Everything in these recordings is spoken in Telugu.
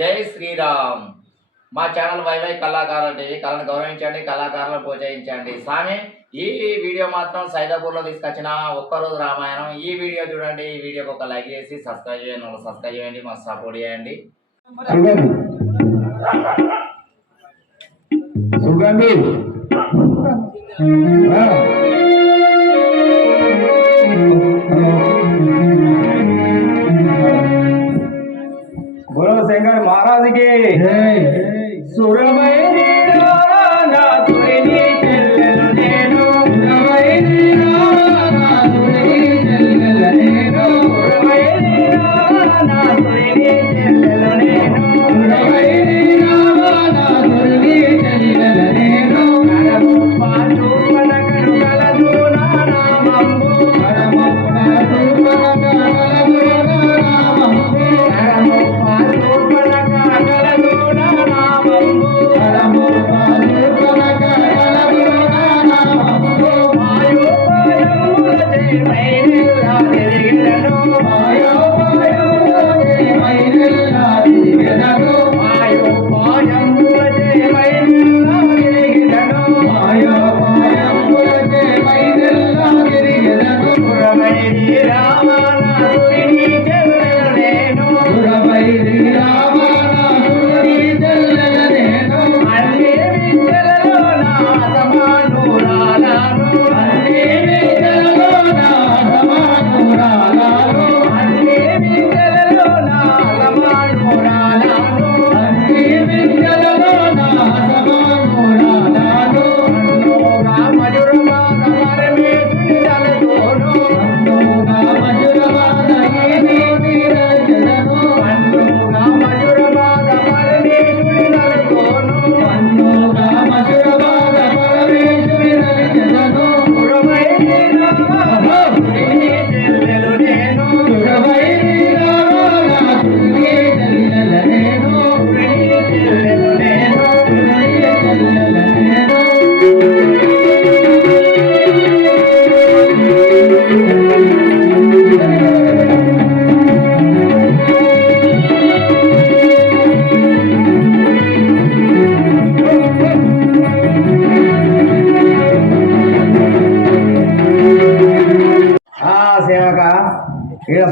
జై శ్రీరామ్. మా ఛానల్ వైవై కళాకారులు టీవీ. కళను గౌరవించండి, కళాకారులను ప్రోత్సహించండి. స్వామి, ఈ వీడియో మాత్రం సైదాపూర్లో తీసుకొచ్చిన ఒక్కరోజు రామాయణం. ఈ వీడియో చూడండి. ఈ వీడియోకి ఒక లైక్ చేసి సబ్స్క్రైబ్ చేయండి, మాకు సపోర్ట్ చేయండి. సుగంధి बोलो शंकर महाराज के सुरमय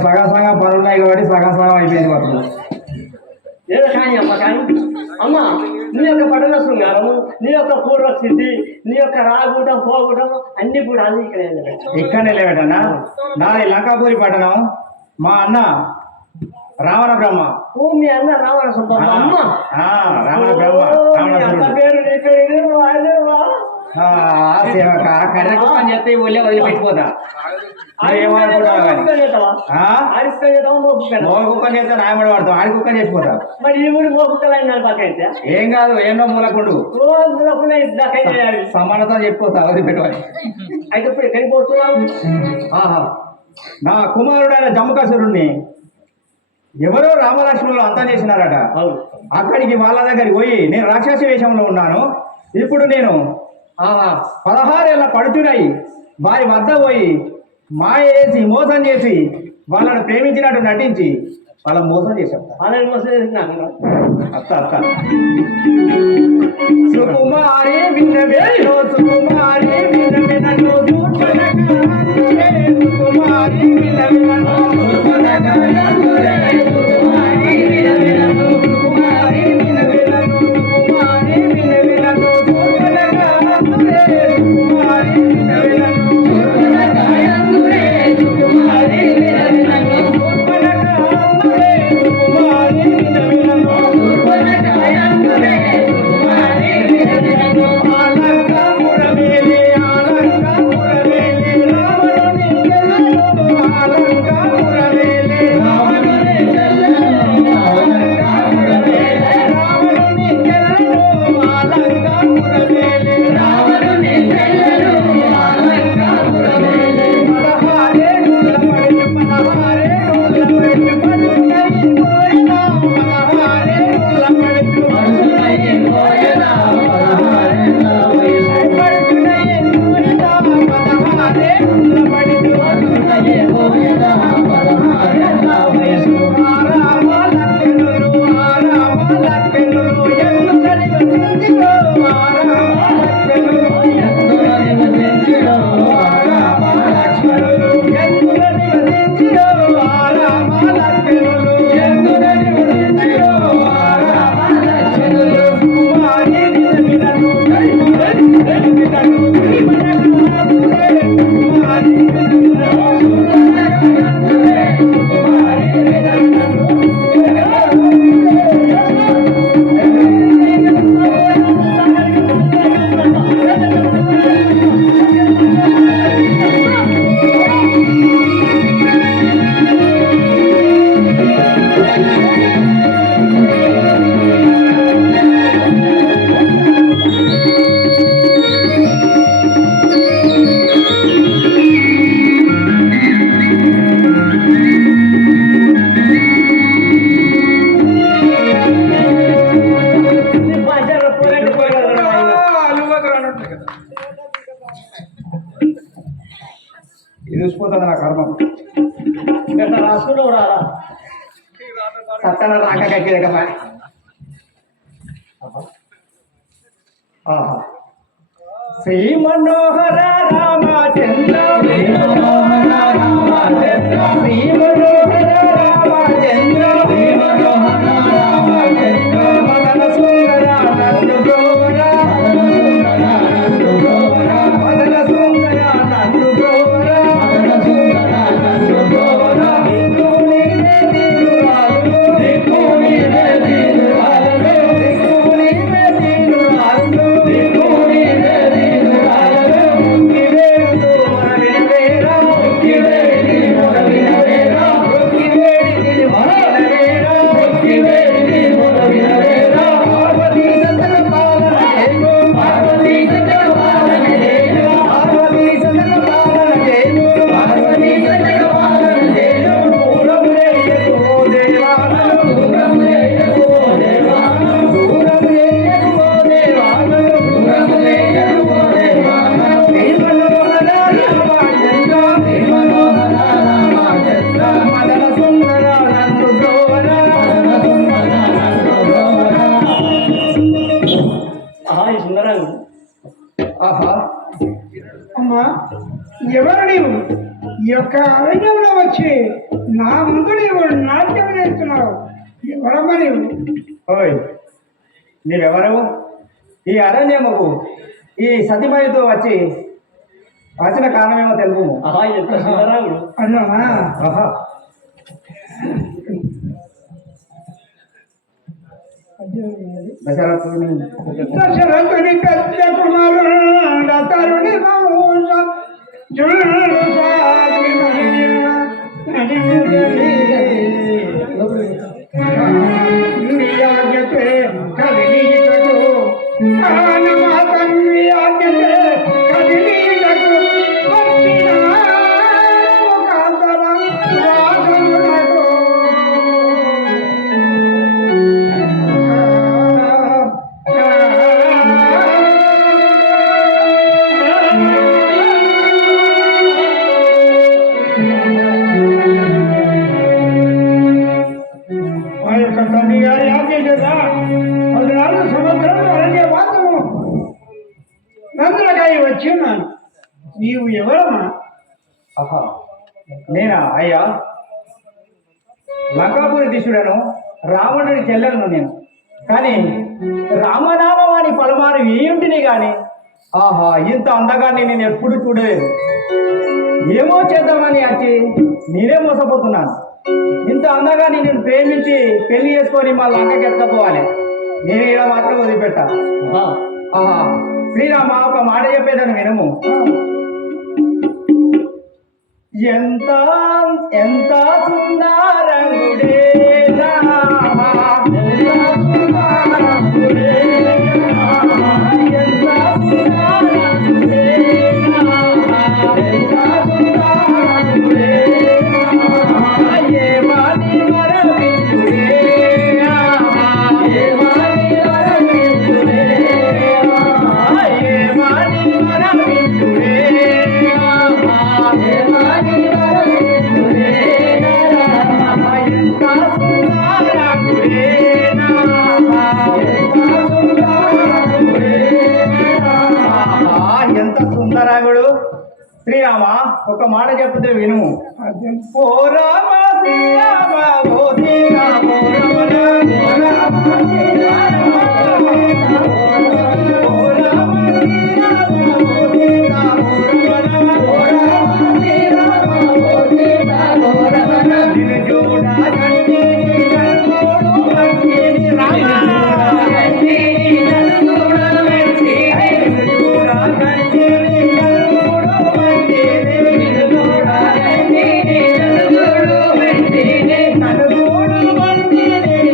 ఇక్కడ సగం పనులు ఉన్నాయి కాబట్టి సగం అయిపోయింది పడుతుంది. ఏదో కానీ అమ్మ కానీ అమ్మ, నీ యొక్క పట్టణ శృంగారము, నీ యొక్క పూర్వస్థితి, నీ యొక్క రాగుటం పోగటం అన్ని కూడా అది ఇక్కడనే లేవటన్నా. నాది లంకాపూరి పట్టణం. మా అన్న రావణ బ్రహ్మ. ఓ, మీ అన్న రావణ అమ్మ రావణ బ్రహ్మ పేరు సేవక కర్ర కుక్కని చెప్తే ఊళ్ళో వదిలిపెట్టిపోతా. కుక్కని చేస్తే రాయమడి పడతాం, ఆడి కుక్కని చేసిపోతా. మరి ఈ ఊరి మోకుక్కలైతే ఏం కాదు, ఎన్నో మూలకుండు సమానత చెప్పిపోతా వదిలిపెట్టుకోవాలి. అయితే ఇప్పుడు ఎక్కడికి పోతున్నావు? నా కుమారుడైన జమ్మకాసురుణ్ణి ఎవరో రామలక్ష్మణులు అంతం చేసినారట. అక్కడికి వాళ్ళ దగ్గరికి పోయి నేను రాక్షస వేషంలో ఉన్నాను. ఇప్పుడు నేను 16 ఏళ్ళ పడుచునై వారి వద్ద పోయి మాయ చేసి మోసం చేసి వాళ్ళని ప్రేమించినట్టు నటించి వాళ్ళ మోసం చేశాం. అత్త సుకుమారి విన్నవే సుకుమారి విన్నవేనో సుకుమారి విన్నవేనో తెలిసిపోతుంది నా కర్మం. గట్లా రాసుకున్నావు రారా సత్తన రాక కక్కిదకమా. శ్రీ మనోహర రామచంద్ర, శ్రీ మనోహర రామచంద్ర, శ్రీ మనోహర రామచంద్ర, శ్రీ మనోహర రామచంద్ర, మదన సుందర నందు గోవర, మదన సుందర నందు గోవర, మదన సుందర నందు గోవర, దిక్కు నీవే దీనురాలు, దిక్కు నీవే దీనురాలు, దిక్కు నీవే దీనురాలు, దిక్కు నీవే దీనురాలు, ముక్కివేడుతూ మన వినవేరా, ముక్కివేడి మన వినవేరా, ముక్కివేడి మన వినవేరా, ముక్కివేడి మన వినవేరా, పార్వతీ సతన పాలన జయము, పార్వతీ సతన పాలన జయము, పార్వతీ సతన పాలన జయము, పార్వతీ సతన పాలన జయము, దూరములేయకు ఓ దేవాలయం, దూరములేయకు ఓ దేవాలయం, దూరములేయకు ఓ దేవాలయం, దూరములేయకు ఓ దేవాలయం, శ్రీ మనోహర రామచంద్ర, శ్రీ మనోహర రామచంద్ర, మదన సుందర నందు గోవర, మదన సుందర నందు గోవర. ఈ సుందరంగా ఆహా, అమ్మా, ఎవరు నీవు? ఈ యొక్క అరణ్యంలో వచ్చి నా ముందు నీవు నాట్యం చేస్తున్నావు. ఎవరమ్మా నీవు? ఓయ్ నీవెవరు? ఈ అరణ్యముకు ఈ సతిమయ్యతో వచ్చిన కారణమేమో తెలుపు. ఎంత సుందరంగా అన్నామా? ఆహా, దశరథుని దశరథుని పెద్ద కుమారుడు తరుణి వంశం జునుడు సాగి నీ ఆజ్ఞతే కదిలీటకు, మా తండ్రి ఆజ్ఞతే కదిలీటకు వచ్చిన ముఖాంతరం రాజమునకు. మా యొక్క తండ్రి గారి ఆజ్ఞ చేత 14 సంవత్సరాలు అరణ్య వాసము నందులకాయ వచ్చి ఉన్నాను. నీవు ఎవరమ్మా? ఆహా, నేనా అయ్యా? లంకాపురి దిశుడను, రావణుడి చెల్లెలను నేను. కానీ రామనామవాణి పలుమారు వేయుంటిని కానీ ఆహా, ఇంత అందగాన్ని నేను ఎప్పుడు చూడలేదు. ఏమో చేద్దామని వచ్చి నేనే మోసపోతున్నాను. ఇంత అందగాన్ని నేను ప్రేమించి పెళ్లి చేసుకొని మా లంకకి ఎత్తపోవాలి. నేను ఇలా మాత్రం వదిలిపెట్టా. ఆహా, శ్రీరామ ఒక మాట చెప్పేదాన్ని వినము. ఎంత ఎంత సుందరంగుడే రామ, ఎంత సుందరంగుడే రామ, ఎంత సుందరంగుడే రామ, ఎంత సుందరంగుడే రామ, ఏమని వరమించుడే రామ, ఏమని వరమించుడే రామ, ఏమని వరమించుడే రామ, ఏమని వరమించుడే రామ, ఎంత సుందరంగుడే రామ, ఎంత సుందరంగుడే రామ. ఎంత సుందరంగుడు శ్రీరామ, ఒక మాట చెప్తే విను. ఓ రామ శ్రీరామ, ఓ శ్రీరామ, ఓ రమణ, ఓ రామ శ్రీరామ, ఓ రామ శ్రీరామ, ఓ సీతామ, ఓ రమణ, ఓ రామ శ్రీరామ, ఓ సీతామ, ఓ రమణ, నిన్ను చూడగంటి నన్ను చూడగంటి రామ, గంటి నన్ను చూడగంటి, నిన్ను చూడగంటి నన్ను చూడగంటి, నిన్ను చూడగంటి నన్ను చూడగంటి, నన్ను చూడగంటి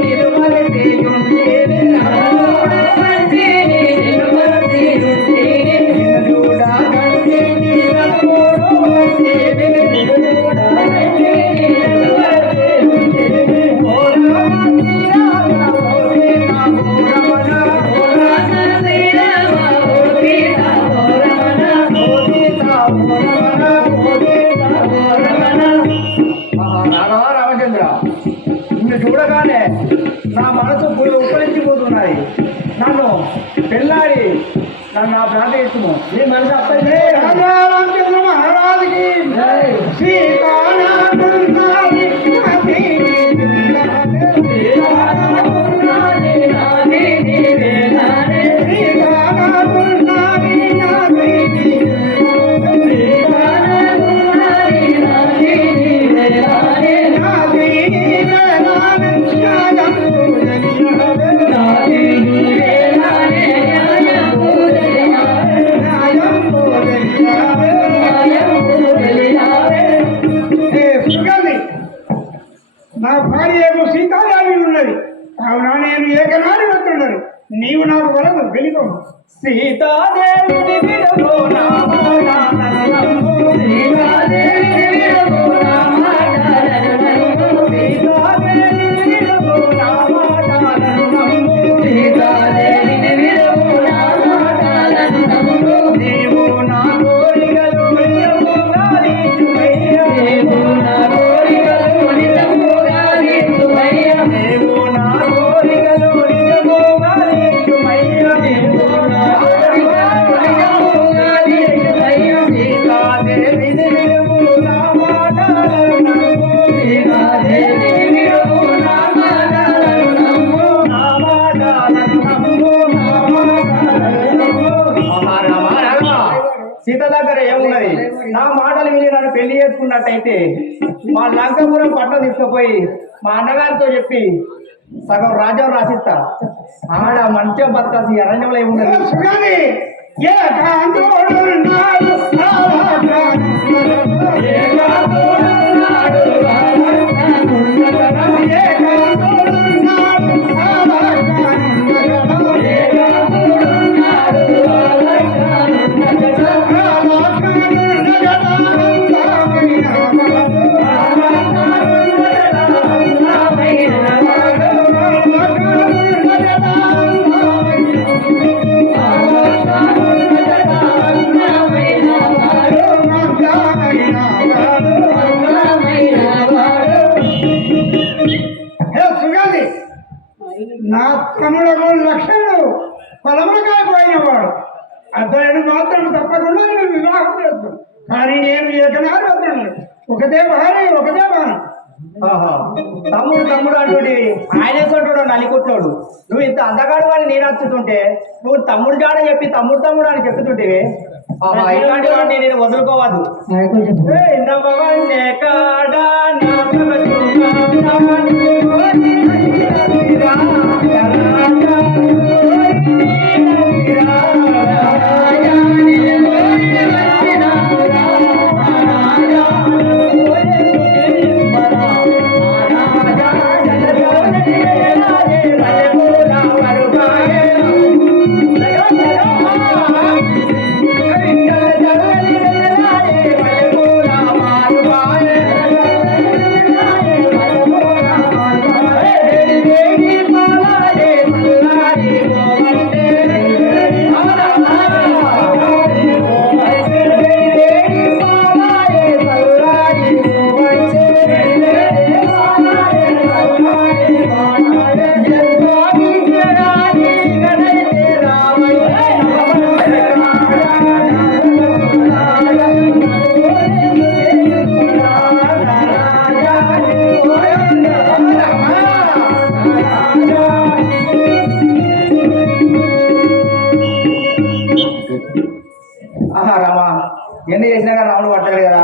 నిన్ను మరచియుంటే నన్ను నా భ్రాంతి ఇచ్చుము నీ మనసు జై అప్పటి రాజా రామచంద్ర మహారాజుకి సీతానాథున్నాది నా భార్య ఏమో సీతాదేవి ఉన్నది కావున నేను ఏకనాడి వస్తున్నాను నీవు నాకు వలదు వెళ్ళిపో సీతాదేవి విరగో నా మాటాలను సీతాదేవి విరగో నా మాటాలను సీతాదేవి విరగో నా మాటాలను సీతాదేవి విరగో నా మాటాలను నీవు నా కోరికలు నిజము గాలించుమయ్యా నీవు నా కోరికలు నిజము గాలించుమయ్యా నీవు నా కోరికలు నిజము గాలించుమయ్యా నీవు నా కోరికలు నిజము గాలించుమయ్యా సీతాదేవి విరగో నా మాటాలను సీతాదేవి విరగో నా మాటాలను నా మాటాలను నా మాటాలను సీత దగ్గర ఏమున్నది నా మాటలు విని నన్ను పెళ్లి చేసుకున్నట్టయితే మా లంకాపురం పట్టణం తీసుకుపోయి మా అన్నగారితో చెప్పి సగం రాజ్యం రాసిస్తా ఆడ మంచిగా బతకాల్సి అరణ్యంలో ఏమున్నది సుగని ఏకాంతోడున్నాడు సుగని నా తమ్ముడు లక్షణుడు పొలములకాయ పోయినవాడు అతడు మాత్రం తప్పకుండా నేను వివాహం చేస్తాను కానీ నేను ఏకనాడు వస్తున్నాను ఒకటే భార్య ఒకటే బాణం ఆహా. తమ్ముడు అంటుడి ఆయన సొంటుడు నలికుట్లోడు నువ్వు ఇంత అందగాడు అని నేను వచ్చుతుంటే నువ్వు తమ్ముడు జాడ చెప్పి తమ్ముడు అని చెప్తుంటే ఇట్లాంటి వాడిని నేను వదులుకోవద్దు ఏయ్ నవ్వవన్నే కాడా నా ఆహా రామా ఎన్ని చేసినా కానీ రాముడు పట్టాడు కదా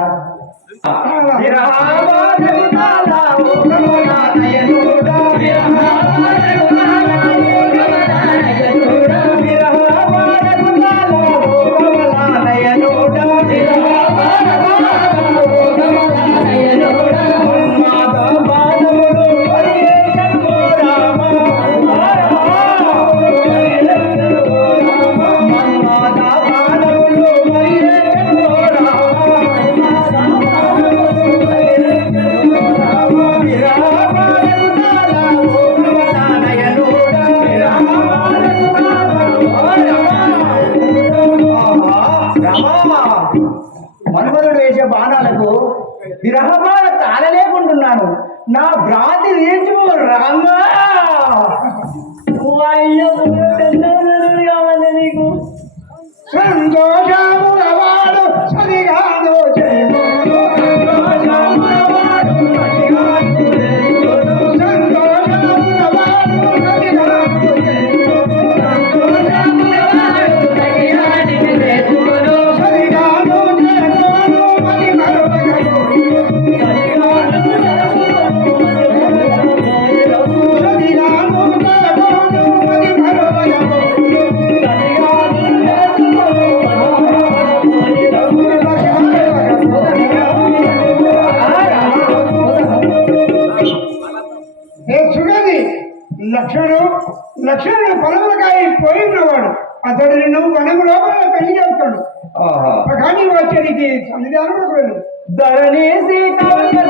మన్మధుడు వేసే బాణాలకు విరహమాన తాళలేకుంటున్నాను నా భ్రాంతి తీర్చుకో రామా కావాలి నీకు సంతోషములవాడు సరిగాను చెయ్యును. సంతోషములవాడు సరిగాను చెయ్యును. సంతోషములవాడు సరిగాను చెయ్యును. సంతోషములవాడు సరిగాను చెయ్యును. సరిగాను చెయ్యును మరి మరొకడు. సరిగాను మరి మరొకడు. సుగంధి లక్షణుడు పొలములకాయ పోయినవాడు అతడు నిన్ను వనము లోపల పెళ్లి చేస్తాడు. కానీ వచ్చేటికి సన్నిధానం కూడా వెళ్ళు. ధరణి శ్రీకాళి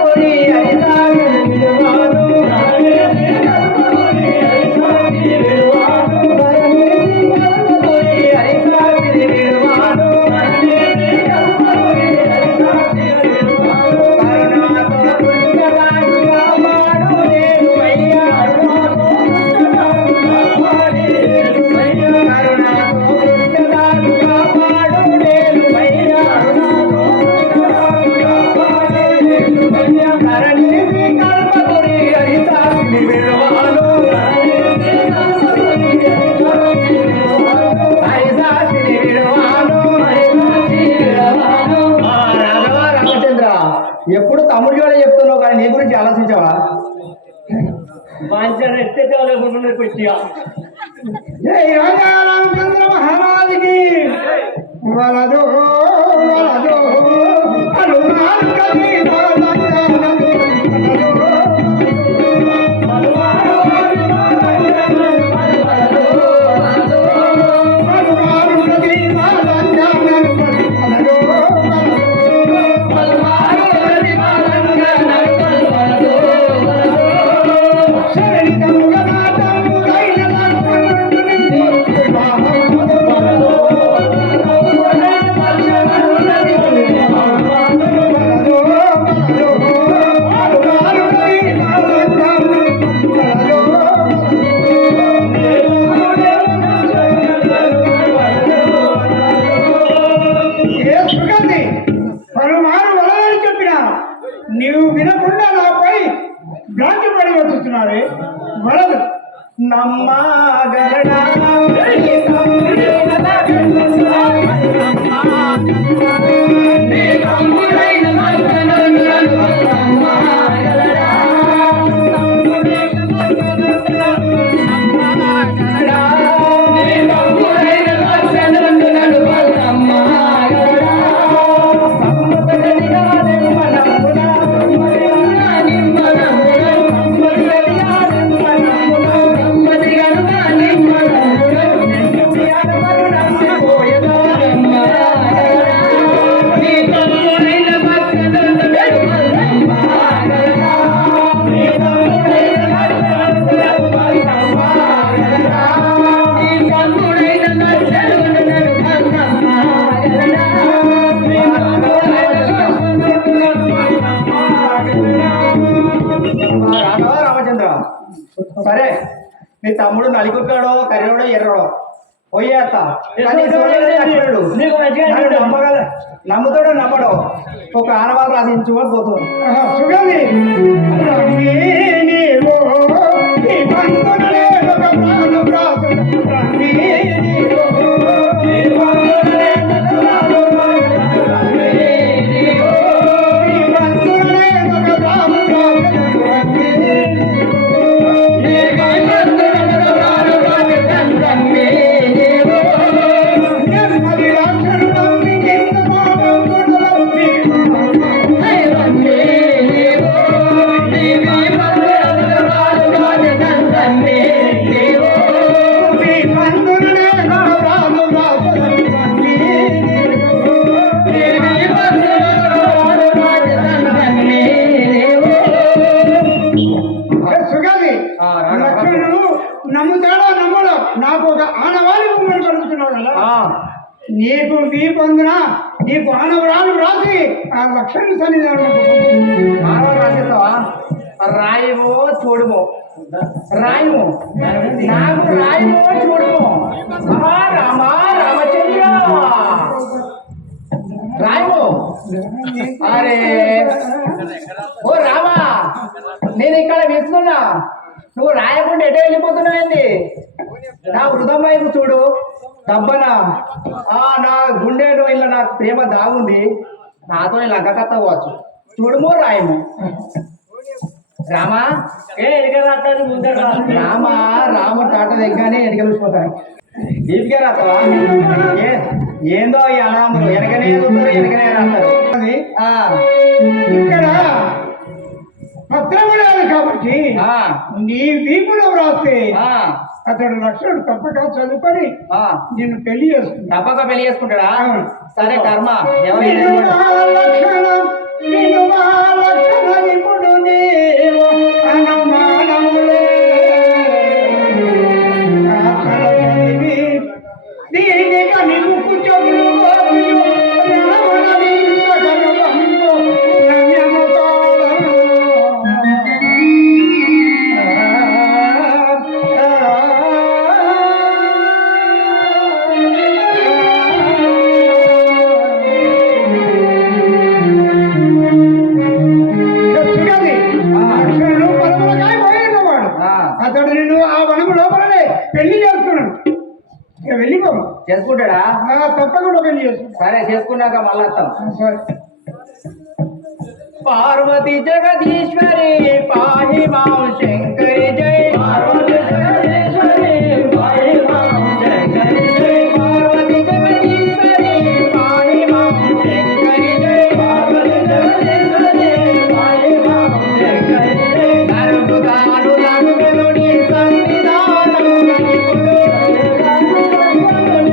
ఎప్పుడు తమ్ముడి వాళ్ళే చెప్తున్నావు కానీ నీ గురించి ఆలోచించావా? మంచిగా ఎత్తే లేకుండా కొద్దిగా జై రాజా రామచంద్ర మహారాజుకి వలదు వలదు హనుమాన్ పలుమారు వలదని చెప్పినా నీవు వినకుండా నాపై భ్రాంతి పడి వచ్చుతున్నావే వలదు. నమ్మగలడా సరే నీ తమ్ముడు నలుగురుగాడో కర్రోడో ఎర్రడో పోయేత కానీ లక్ష్మణుడు నమ్ముతాడో నమ్మడో ఒక ఆనవాళ్ళు రాసించుకొని పోతుంది. సుగంధి నీవు నీ బంధువులే ఒక ప్రాణం రాసు నమ్ముతాడో నమ్మడో నాకు ఒక ఆనవాళి ఉమ్మడి కలుగుతున్నావు కదా. నీకు వీ పొందిన నీకు ఆనవరాలు రాసి ఆ లక్ష్మణుని సన్నిధానం రాసేస్తావా? రాయమో చూడమో రాయము నాకు రాయమో చూడమో రామ రామచంద్ర రాయము అరే ఓ రామా నేను ఇక్కడ వెళ్తున్నా నువ్వు రాయకుండా ఎటే వెళ్ళిపోతున్నావేంది నా హృదయం వైపు చూడు దబ్బనా నా గుండెలో ఇలా నాకు ప్రేమ దాగుంది నాతో లంకకత్త పోవచ్చు చూడుమో రాయము రామా రామా రాము టాట దగ్గరనే ఎడగలిసిపోతాను దీపికే రాస్తావా ఏందో ఈ అనామలు వెనకనే చూస్తారు వెనకనే రాస్తారు ఇక్కడ పత్రం లేదు కాబట్టి నీ వీపులో వ్రాస్తే అతడు లక్షణుడు తప్పక చదువుకొని నిన్ను పెళ్లి చేసుకుంటా తప్పక పెళ్లి చేసుకుంటాడా సరే కర్మ ఎవరు ఇప్పుడు నీవు అనుమానములే దీనిగా నీవు కూర్చోడు అతడు నిన్ను ఆ వనము లోపలనే పెళ్లి చేస్తున్నాడు ఇక వెళ్ళిపో చేసుకుంటాడా తప్పకుండా పెళ్లి చేస్తున్నాడు సరే చేసుకున్నాక మళ్ళా వస్తాం సరే పార్వతి జగదీశ్వరి పాహి మాం శంకరి జై పార్వతి జగదీశ్వరి పాహి మాం శంకరి జై పార్వతి జగదీశ్వరి పాహి మాం శంకరి జై పార్వతి జగదీశ్వరి పాహి మాం శంకరి జై నరుగాను నరుగనుడి సన్నిధానము గనిపుడు నరుగాని లక్ష్మణుని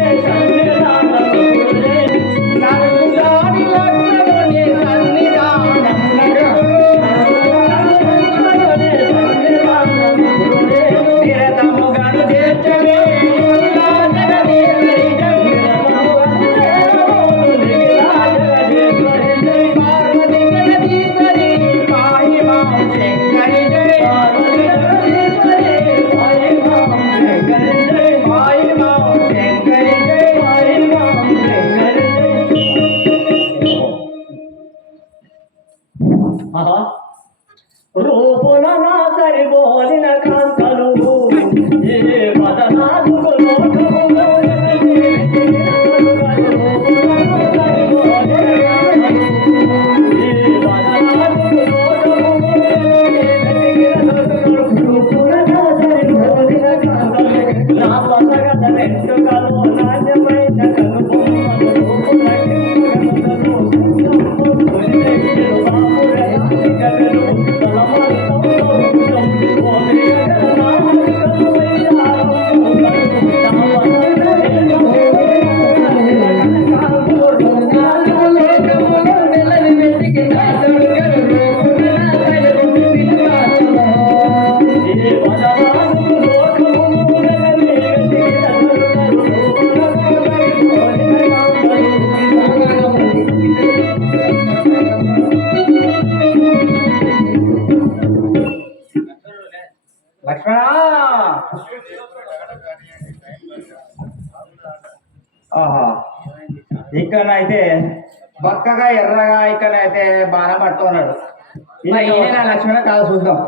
రూపున నా సరిపోలిన కాంతలు ఏ పదనాలుగు లోకములో నా పదగత వెంట్రుకలు నాణ్యమైన లక్ష్మణ ఆహా ఇక్కడైతే బక్కగా ఎర్రగా ఇక్కడైతే బాగా పట్టుకున్నాడు ఈయన లక్ష్మణ కాదు చూద్దాం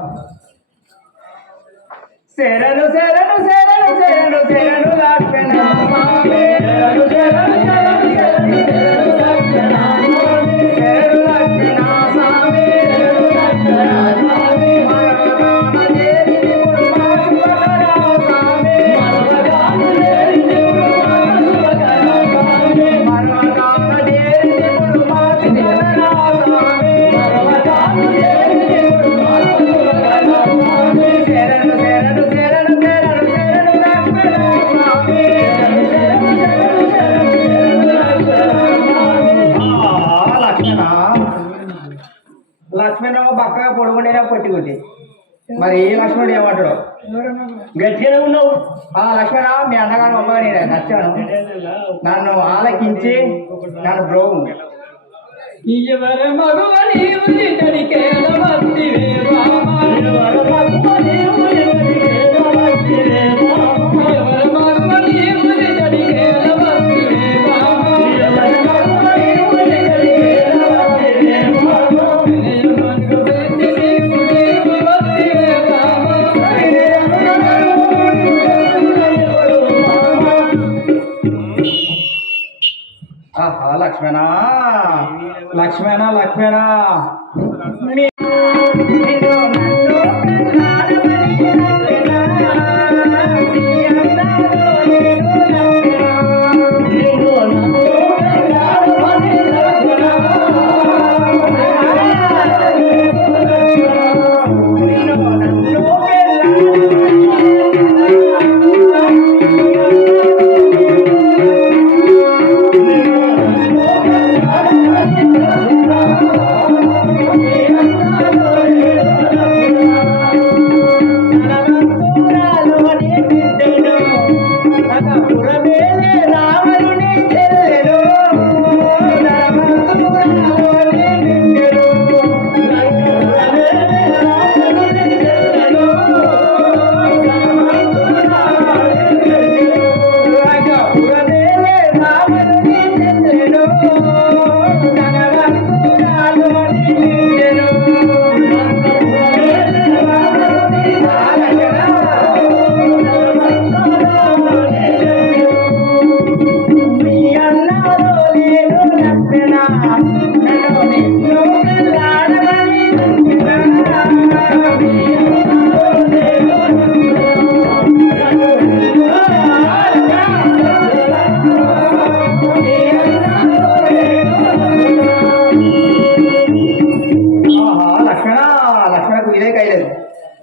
శరణు శరణు శరణు శరణు శరణు లక్ష్మణ స్వామి శరణు శరణు శరణు శరణు శరణు లక్ష్మణ స్వామి శరణు లక్ష్మణ స్వామి శరణు లక్ష్మణ స్వామి మరవగాన చేరి నిపుడు మా శుభకరా స్వామి మరవగాన చేరి నిపుడు మా శుభకరా స్వామి మరవగాన చేరి నిపుడు మా శుభకరా స్వామి మరవగాన చేరి నిపుడు మా శుభకరా స్వామి శరణు శరణు శరణు శరణు శరణు లక్ష్మణ స్వామి శరణు శరణు శరణు శరణు శరణు లక్ష్మణ లక్ష్మణ బక్కగా పొడుగుండేనా పొట్టి మరి ఏ లక్ష్మణుడు ఏమంటాడు గట్టిగా ఉన్నావు లక్ష్మణ మీ అన్నగారు అమ్మగా నేను నచ్చాను నన్ను ఆలకించి నన్ను బ్రోవు ఎవర మగవని ఉలితడికే నమస్తివే బామా ఎవర మగవని ఉలితడికే నమస్తివే బామా ఎవర మగవని ఉలితడికే నమస్తివే బామా లక్ష్మణ మీ లక్ష్మణకు ఇదే కైలేదు.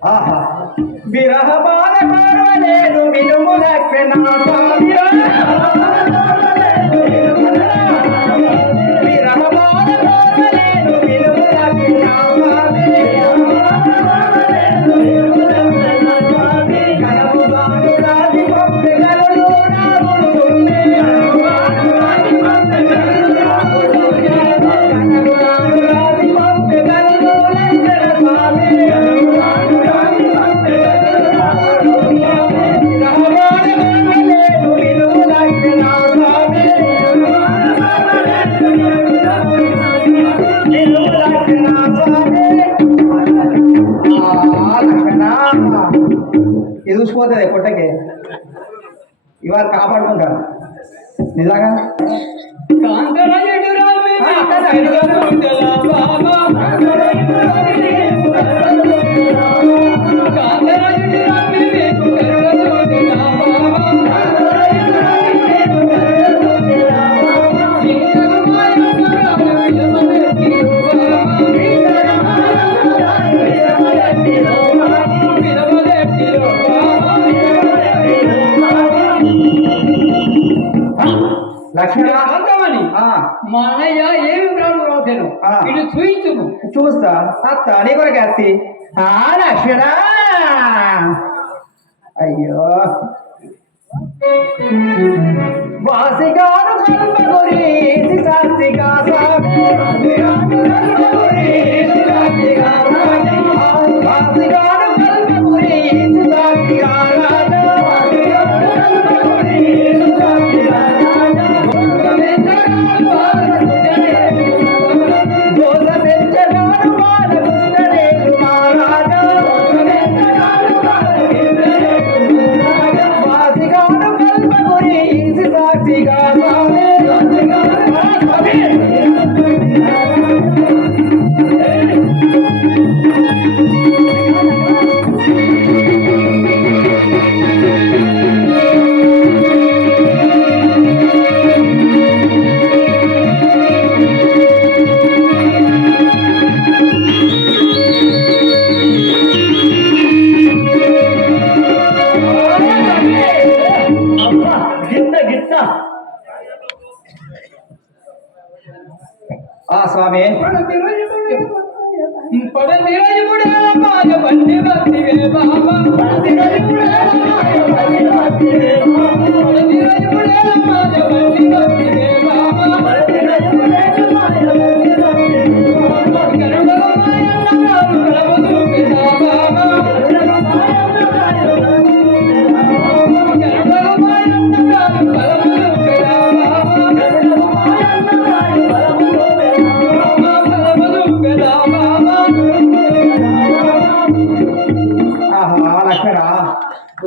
ఆహా విరహ బాధ పర్వలేదు వినుము లక్ష్మణ విరహ బాధ పర్వలేదు వినుము ఇది చూసిపోతుంది పుట్టకి ఇవాళ కాపాడుకుంటారు నిజంగా లక్ష్మణ మా అన్నయ్య ఏమి బ్రాహ్మణు రాశాను ఇటు చూయించుము. చూస్తా అత్త నీ కొరకే అత్తి లక్ష్మణ అయ్యో వాసిగాను కల్పగురి శాస్త్రిగా వాసిగాను కల్పగురి శాస్త్రిగా స్వామి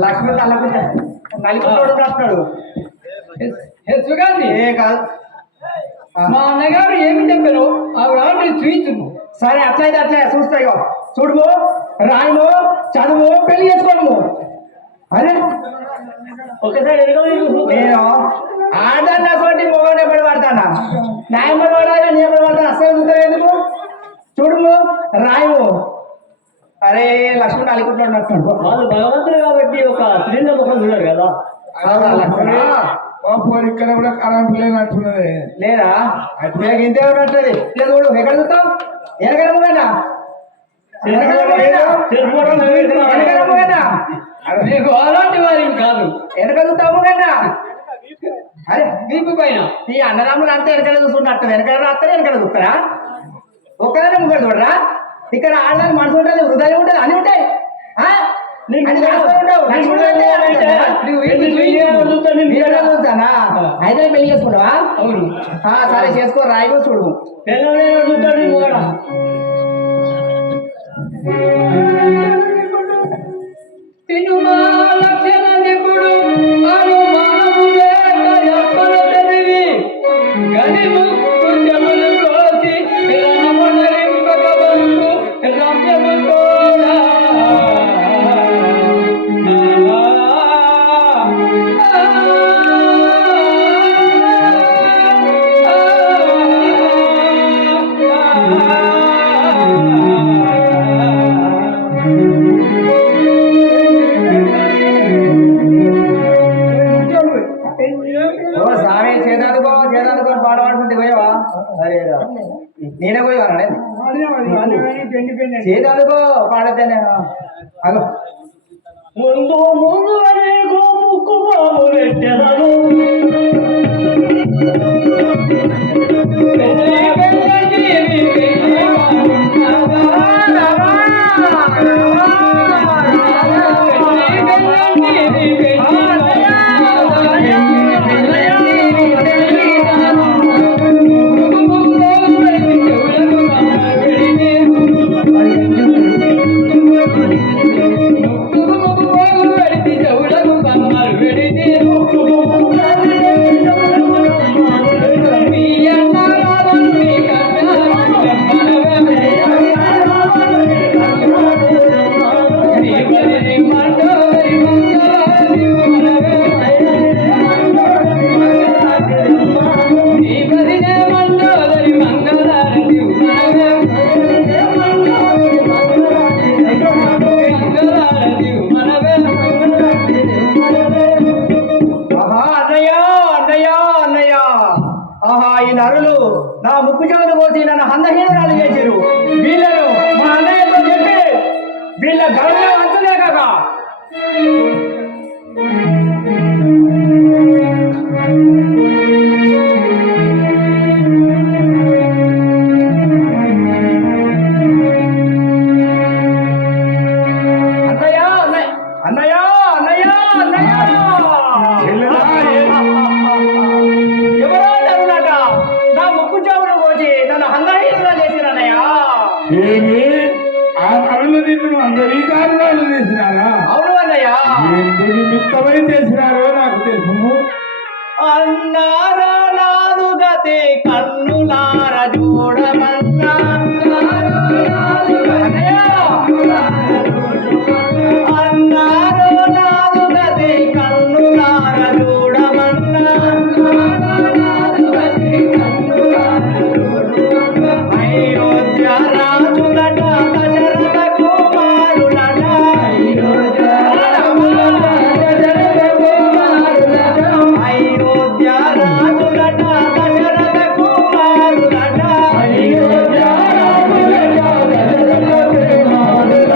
లక్ష్మణ్ నలుగురు వస్తున్నాడు ఏ కాదు మా అన్నగారు ఏమి చెప్పారు ఆవిడ నేను చూపించు. సరే అట్లయితే అట్లే చూస్తాయి చూడుము రాయము చదువు పెళ్లి చేసుకోము. అరే ఒకసారి నేను ఆడదాన్ని అసలు మొగోడు ఎప్పుడు పడతానా నా ఎప్పుడు పడాలి నేను ఎప్పుడు పడతాను అసలు చూస్తారు ఎందుకు చూడుము రాయము. అరే లక్ష్మణ్ అలికుంటూ ఉన్నట్టు వాళ్ళు భగవంతుడు కాబట్టి ఒక స్త్రీల ముఖం చూడరు కదా. ఇక్కడ కూడా కరెంట్ లేనట్టున్నది లేదా నాకు ఇంతే ఉన్నట్టుంది చూడు ఎక్కడ చూస్తావు వెనకరముగా నీకు అలాంటి వారి కాదు వెనక చూస్తాము కన్నా. అరే వీపు పైన ఈ అన్నదమ్ములు అంతా వెనకాల చూసుకుంటూ వెనకాల రాస్తారా వెనకాల చూస్తారా ఒక్కదానే ముగ్గురు చూడరా. ఇక్కడ ఆడదానికి మనసు ఉంటుంది హృదయం ఉంటుంది అన్ని ఉంటాయి. చూస్తానా అయితే పెళ్లి చేసుకుంటావా? అవును సరే చేసుకో రాయి కూడా చూడు. చూస్తాడు కూడా స్వామి చేదాదుకో చేదాదుకో పాట పాడుకుంటే పోయావా? అరే నేనే పోయేవాను చేదాదుకో పాడతానే. హలో ముందు ముందు అనేకో ముక్కు బాబు పెట్టెదను ఈ నరులు నా ముక్కు చెవులు కోసి నన్ను హందహీనరాలు చేశారు. వీళ్ళను మా అన్నయ్యతో చెప్పి వీళ్ళ గర్వం అంచలేక అన్నయ్య అన్నయ్య అన్నయ్య అన్నయ్య నా ముక్కు చెవులు కోసి నన్ను హందహీనరా చేసిరన్నయ్య. ఏమి ఆ కళలు నిన్ను అందరీకారులు చేసినారా? అవును అన్నయ్య. నిమిత్తమై చేసినారో నాకు తెలుసు. అన్నారా నాదు గతి కన్నులార చూడమన్నా అన్నారో నాదు గతి కన్నులార చూడమన్నా అయోధ్య రాజులట దశరథ కుమారులట అయోధ్య రాజులట దశరథ కుమారులట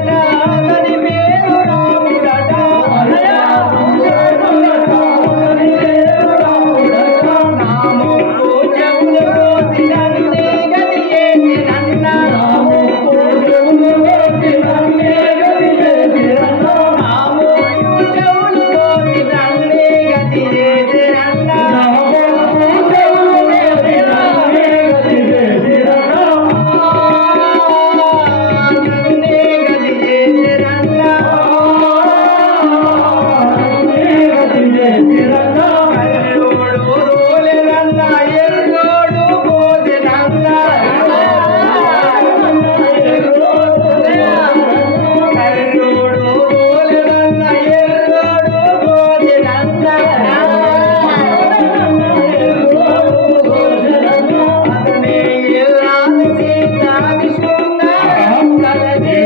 చేతులట అతని పేరు రాముడట నా ముక్కు చెవులు కోసి నన్నే గతి చేసినన్న నా ముక్కు చెవులు కోసి నన్నే గతి చేసినన్న నా ముక్కు చెవులు కోసి నన్నే గతి చేసినన్న నా ముక్కు చెవులు కోసి నన్నే గతి చేసినన్న నన్నే గతి చేసినన్న నన్నే గతి చేసినన్న కల్లోడు రోలెనన్న ఎర్రోడు పోదెనన్న కల్లోడు రోలెనన్న ఎర్రోడు పోదెనన్న అతనే ఎల్లాను సీతా విష్ణున్న తలజే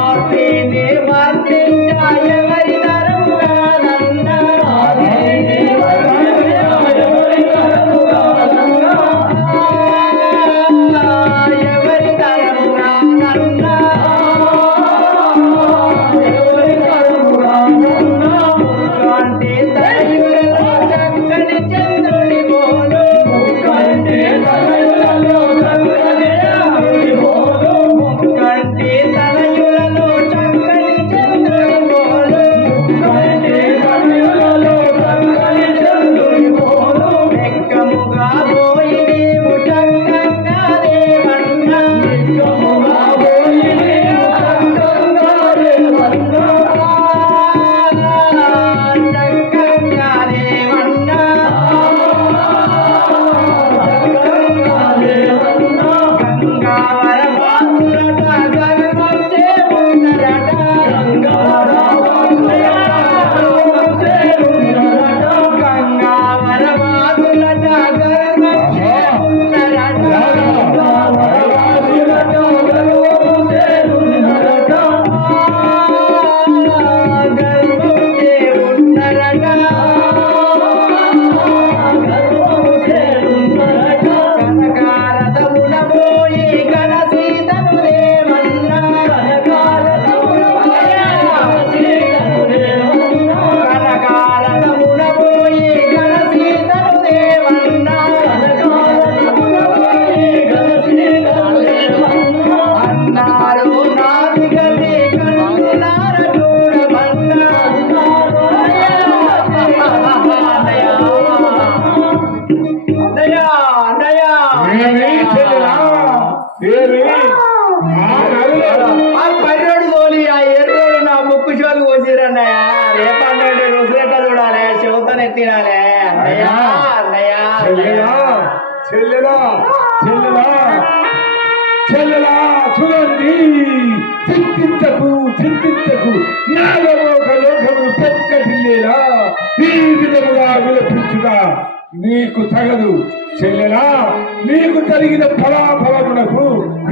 ఆర్తిని వర్ణించ ఎవరి తరము కాదన్న ఎవరి తరము కాదన్న ముక్కంటి తనయులలో చక్కని చంద్రుడి పోలు ముక్కంటి తనయులలో చక్కని చంద్రుడి పోలు ముక్కంటి తనయులలో చక్కని చంద్రుడి పోలు ముక్కంటి తనయులలో చక్కని చంద్రుడి పోలు లెక్కముగా పోయి నీవు చక్కంగా దేవన్న లెక్కముగా పోయి నీవు చక్కంగా దేవన్న చక్కంగా దేవన్న గంగావర వాసులట గర్వం చేముందరట గంగావర వాసులట గర్వం చేముందరట కనకారథమున పోయి గణ సీతను దేవన్న కనకారథమున పోయి గణ సీతను దేవన్న అన్నారు నాది గది కన్నులార చూడమన్న ఆ పర్రోడు తోలి ఆ ఎర్రోడు నా ముక్కు షోలు కోసిరన్నయ్య రేపన్నట్టు రుసులెట్ట చూడాలి చెవుతను ఎత్తినాలే అన్నయ్య అన్నయ్య చెల్లెలా చెల్లెలా చెల్లెలా చూడండి చింతించకు నాలో ఒక లోకమును పెక్కటిల్లేలా ఈ విధముగా విలపించుగా నీకు తగదు చెల్లెలా నీకు జరిగిన ఫలాఫలమునకు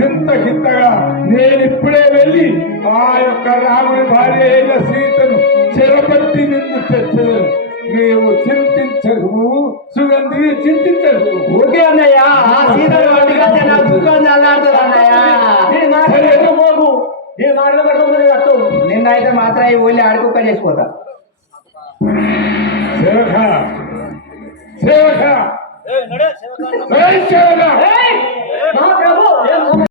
ఇంతకింతగా నేనిప్పుడే వెళ్ళి ఆ యొక్క రాముని భార్య అయిన సీతను చెరపట్టి నిన్ను తెచ్చదు నీవు చింతించకు సుగంధి చింతించకు ఓకే అన్నయ్య ఆ సీతను పట్టుకొస్తే నా దుఃఖం చల్లారుతుంది అన్నయ్య నేను మాట్లాడబడుతుంది వస్తూ నిన్నైతే మాత్రం ఈ ఊళ్ళో ఆడుకుక్క చేసిపోతా సేవక సేవక సేవక